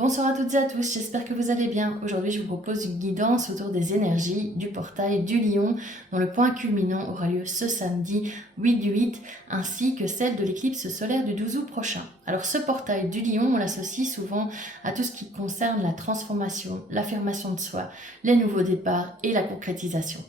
Bonsoir à toutes et à tous, j'espère que vous allez bien. Aujourd'hui, je vous propose une guidance autour des énergies du portail du Lion, dont le point culminant aura lieu ce samedi 8 du 8, ainsi que celle de l'éclipse solaire du 12 août prochain. Alors ce portail du Lion, on l'associe souvent à tout ce qui concerne la transformation, l'affirmation de soi, les nouveaux départs et la concrétisation.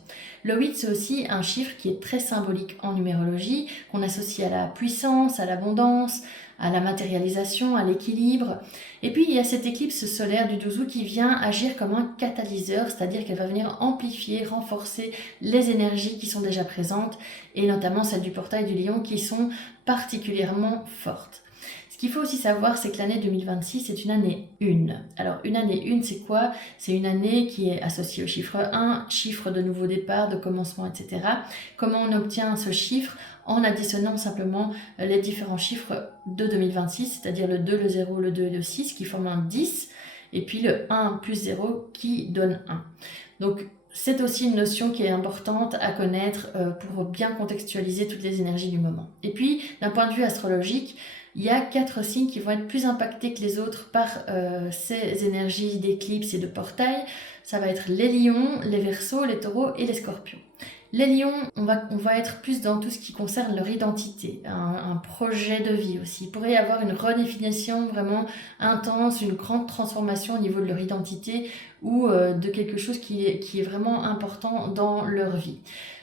Le 8, c'est aussi un chiffre qui est très symbolique en numérologie, qu'on associe à la puissance, à l'abondance, à la matérialisation, à l'équilibre. Et puis il y a cette éclipse solaire du 12 août qui vient agir comme un catalyseur, c'est-à-dire qu'elle va venir amplifier, renforcer les énergies qui sont déjà présentes, et notamment celles du portail du Lion qui sont particulièrement fortes. Ce qu'il faut aussi savoir, c'est que l'année 2026 est une année 1. Alors une année 1, c'est quoi? C'est une année qui est associée au chiffre 1, chiffre de nouveau départ, de commencement, etc. Comment on obtient ce chiffre? En additionnant simplement les différents chiffres de 2026, c'est-à-dire le 2, le 0, le 2 et le 6 qui forment un 10, et puis le 1 plus 0 qui donne 1. Donc c'est aussi une notion qui est importante à connaître pour bien contextualiser toutes les énergies du moment. Et puis, d'un point de vue astrologique, il y a 4 signes qui vont être plus impactés que les autres par ces énergies d'éclipse et de portail. Ça va être les lions, les verseaux, les taureaux et les scorpions. Les lions, on va être plus dans tout ce qui concerne leur identité, un projet de vie aussi. Il pourrait y avoir une redéfinition vraiment intense, une grande transformation au niveau de leur identité ou de quelque chose qui est vraiment important dans leur vie.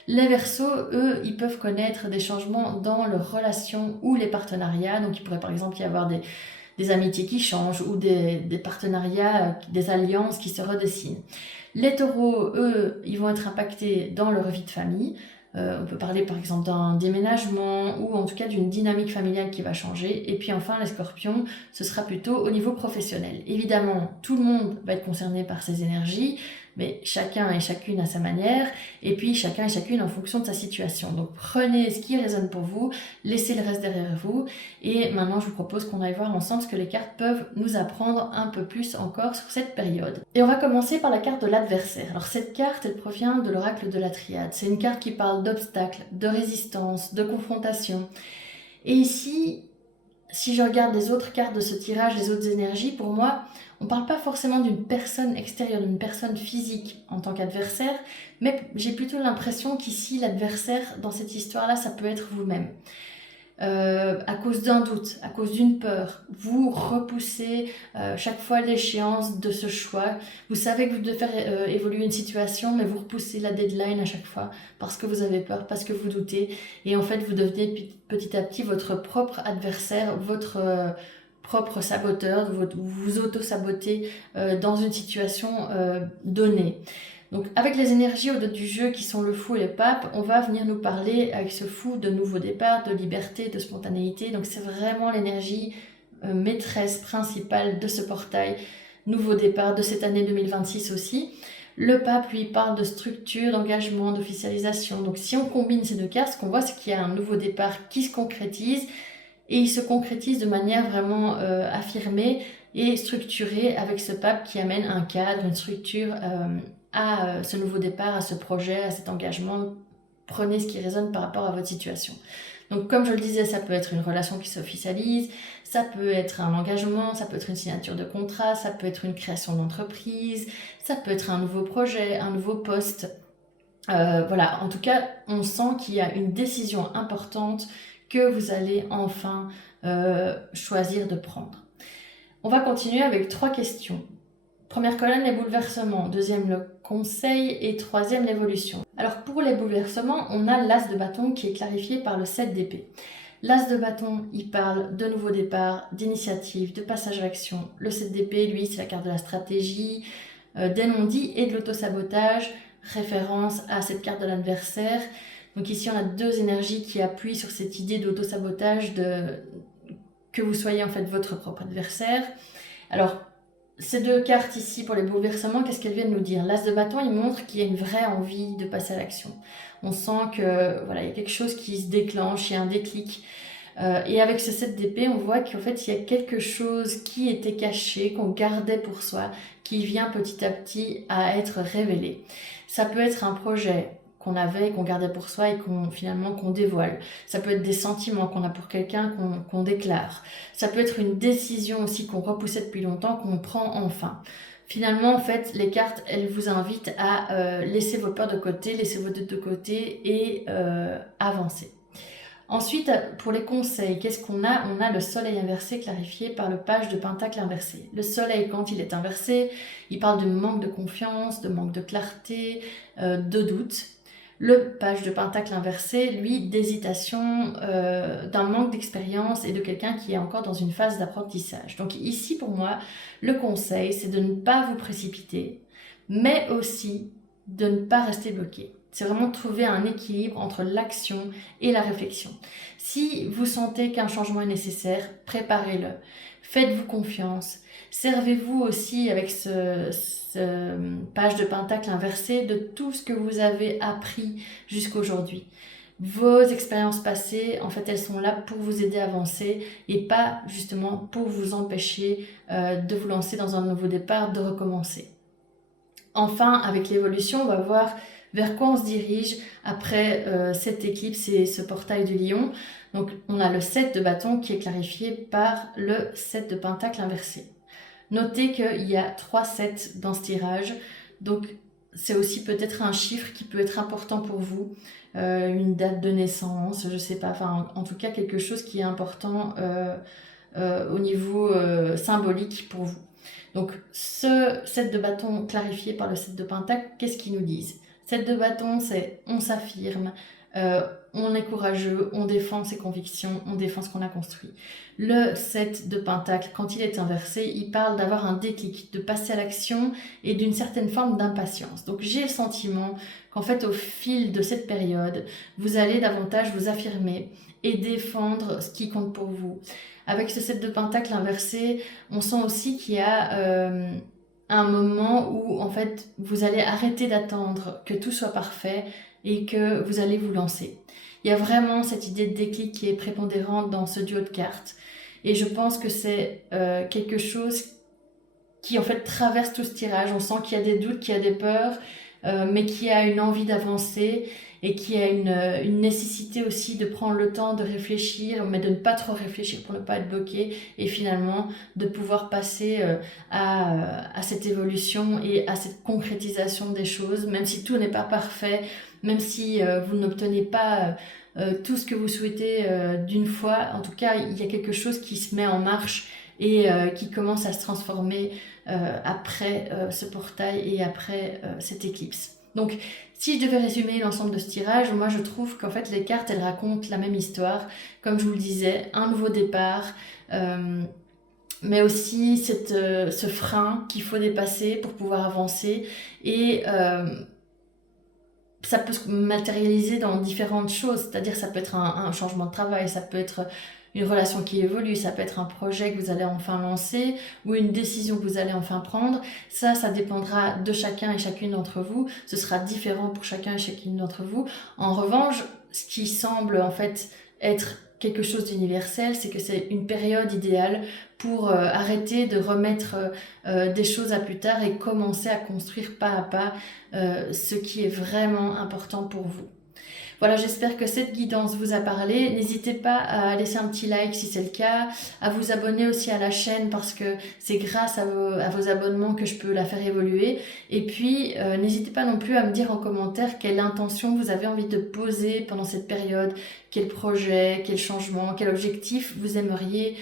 Les Verseaux, eux, ils peuvent connaître des changements dans leurs relations ou les partenariats. Donc il pourrait par exemple y avoir des amitiés qui changent ou des partenariats, des alliances qui se redessinent. Les taureaux, eux, ils vont être impactés dans leur vie de famille. On peut parler par exemple d'un déménagement ou en tout cas d'une dynamique familiale qui va changer. Et puis enfin, les scorpions, ce sera plutôt au niveau professionnel. Évidemment, tout le monde va être concerné par ces énergies, mais chacun et chacune à sa manière, et puis chacun et chacune en fonction de sa situation. Donc prenez ce qui résonne pour vous, laissez le reste derrière vous, et maintenant je vous propose qu'on aille voir ensemble ce que les cartes peuvent nous apprendre un peu plus encore sur cette période. Et on va commencer par la carte de l'adversaire. Alors cette carte, elle provient de l'oracle de la Triade. C'est une carte qui parle d'obstacles, de résistance, de confrontation. Et ici, si je regarde les autres cartes de ce tirage, les autres énergies, pour moi, on ne parle pas forcément d'une personne extérieure, d'une personne physique en tant qu'adversaire, mais j'ai plutôt l'impression qu'ici, l'adversaire, dans cette histoire-là, ça peut être vous-même. À cause d'un doute, à cause d'une peur, vous repoussez chaque fois l'échéance de ce choix. Vous savez que vous devez faire évoluer une situation, mais vous repoussez la deadline à chaque fois parce que vous avez peur, parce que vous doutez. Et en fait, vous devenez petit à petit votre propre adversaire, votre propre saboteur, vous vous auto-sabotez dans une situation donnée. Donc avec les énergies au-delà du jeu qui sont le fou et le pape, on va venir nous parler avec ce fou de nouveau départ, de liberté, de spontanéité. Donc c'est vraiment l'énergie maîtresse principale de ce portail, nouveau départ de cette année 2026 aussi. Le pape lui parle de structure, d'engagement, d'officialisation. Donc si on combine ces deux cartes, ce qu'on voit c'est qu'il y a un nouveau départ qui se concrétise et il se concrétise de manière vraiment affirmée et structurée avec ce pape qui amène un cadre, une structure à ce nouveau départ, à ce projet, à cet engagement. Prenez ce qui résonne par rapport à votre situation. Donc comme je le disais, ça peut être une relation qui s'officialise, ça peut être un engagement, ça peut être une signature de contrat, ça peut être une création d'entreprise, ça peut être un nouveau projet, un nouveau poste. Voilà, en tout cas, on sent qu'il y a une décision importante que vous allez enfin choisir de prendre. On va continuer avec 3 questions. Première colonne, les bouleversements. Deuxième, le conseil. Et troisième, l'évolution. Alors pour les bouleversements, on a l'as de bâton qui est clarifié par le 7 d'épée. L'as de bâton, il parle de nouveau départ, d'initiative, de passage à l'action. Le 7 d'épée, lui, c'est la carte de la stratégie, des non-dits et de l'autosabotage, référence à cette carte de l'adversaire. Donc ici, on a 2 énergies qui appuient sur cette idée d'autosabotage, que vous soyez en fait votre propre adversaire. Alors, ces 2 cartes ici pour les bouleversements, qu'est-ce qu'elles viennent nous dire? L'as de bâton, il montre qu'il y a une vraie envie de passer à l'action. On sent que voilà, il y a quelque chose qui se déclenche, il y a un déclic. Et avec ce 7 d'épée, on voit qu'en fait, il y a quelque chose qui était caché, qu'on gardait pour soi, qui vient petit à petit à être révélé. Ça peut être un projet qu'on avait, qu'on gardait pour soi et finalement qu'on dévoile. Ça peut être des sentiments qu'on a pour quelqu'un qu'on déclare. Ça peut être une décision aussi qu'on repoussait depuis longtemps, qu'on prend enfin. Finalement, en fait, les cartes, elles vous invitent à laisser vos peurs de côté, laisser vos doutes de côté et avancer. Ensuite, pour les conseils, qu'est-ce qu'on a? On a le soleil inversé clarifié par le page de pentacle inversé. Le soleil, quand il est inversé, il parle de manque de confiance, de manque de clarté, de doute. Le page de pentacle inversé, lui, d'hésitation, d'un manque d'expérience et de quelqu'un qui est encore dans une phase d'apprentissage. Donc ici, pour moi, le conseil, c'est de ne pas vous précipiter, mais aussi de ne pas rester bloqué. C'est vraiment trouver un équilibre entre l'action et la réflexion. Si vous sentez qu'un changement est nécessaire, préparez-le. Faites-vous confiance. Servez-vous aussi avec ce page de pentacle inversé de tout ce que vous avez appris jusqu'aujourd'hui. Vos expériences passées, en fait, elles sont là pour vous aider à avancer et pas justement pour vous empêcher de vous lancer dans un nouveau départ, de recommencer. Enfin, avec l'évolution, on va voir vers quoi on se dirige après cette éclipse et ce portail du lion. Donc, on a le 7 de bâton qui est clarifié par le 7 de pentacle inversé. Notez qu'il y a 3 sets dans ce tirage, donc c'est aussi peut-être un chiffre qui peut être important pour vous, une date de naissance, je sais pas, enfin en tout cas quelque chose qui est important au niveau symbolique pour vous. Donc ce set de bâton clarifié par le set de pentacle, qu'est-ce qu'ils nous disent? Set de bâton, c'est on s'affirme, on est courageux, on défend ses convictions, on défend ce qu'on a construit. Le 7 de pentacle, quand il est inversé, il parle d'avoir un déclic, de passer à l'action et d'une certaine forme d'impatience. Donc j'ai le sentiment qu'en fait au fil de cette période, vous allez davantage vous affirmer et défendre ce qui compte pour vous. Avec ce 7 de pentacle inversé, on sent aussi qu'il y a un moment où en fait vous allez arrêter d'attendre que tout soit parfait et que vous allez vous lancer. Il y a vraiment cette idée de déclic qui est prépondérante dans ce duo de cartes. Et je pense que c'est quelque chose qui en fait traverse tout ce tirage. On sent qu'il y a des doutes, qu'il y a des peurs, mais qu'il y a une envie d'avancer et qu'il y a une nécessité aussi de prendre le temps de réfléchir, mais de ne pas trop réfléchir pour ne pas être bloqué et finalement de pouvoir passer à cette évolution et à cette concrétisation des choses, même si tout n'est pas parfait, même si vous n'obtenez pas tout ce que vous souhaitez d'une fois. En tout cas, il y a quelque chose qui se met en marche et qui commence à se transformer après ce portail et après cette éclipse. Donc, si je devais résumer l'ensemble de ce tirage, moi je trouve qu'en fait les cartes elles racontent la même histoire. Comme je vous le disais, un nouveau départ, mais aussi ce frein qu'il faut dépasser pour pouvoir avancer et ça peut se matérialiser dans différentes choses, c'est-à-dire ça peut être un changement de travail, ça peut être une relation qui évolue, ça peut être un projet que vous allez enfin lancer ou une décision que vous allez enfin prendre. Ça dépendra de chacun et chacune d'entre vous. Ce sera différent pour chacun et chacune d'entre vous. En revanche, ce qui semble en fait être quelque chose d'universel, c'est que c'est une période idéale pour arrêter de remettre des choses à plus tard et commencer à construire pas à pas ce qui est vraiment important pour vous. Voilà, j'espère que cette guidance vous a parlé. N'hésitez pas à laisser un petit like si c'est le cas, à vous abonner aussi à la chaîne parce que c'est grâce à vos abonnements que je peux la faire évoluer. Et puis, n'hésitez pas non plus à me dire en commentaire quelle intention vous avez envie de poser pendant cette période, quel projet, quel changement, quel objectif vous aimeriez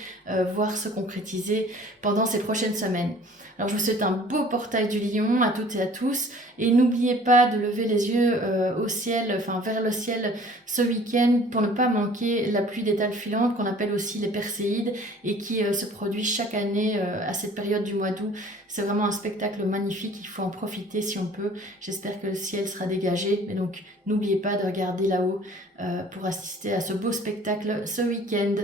voir se concrétiser pendant ces prochaines semaines. Alors je vous souhaite un beau portail du lion à toutes et à tous et n'oubliez pas de lever les yeux au ciel, enfin vers le ciel ce week-end pour ne pas manquer la pluie d'étales filantes qu'on appelle aussi les perséides et qui se produit chaque année à cette période du mois d'août. C'est vraiment un spectacle magnifique, il faut en profiter si on peut. J'espère que le ciel sera dégagé, mais donc n'oubliez pas de regarder là-haut pour assister à ce beau spectacle ce week-end.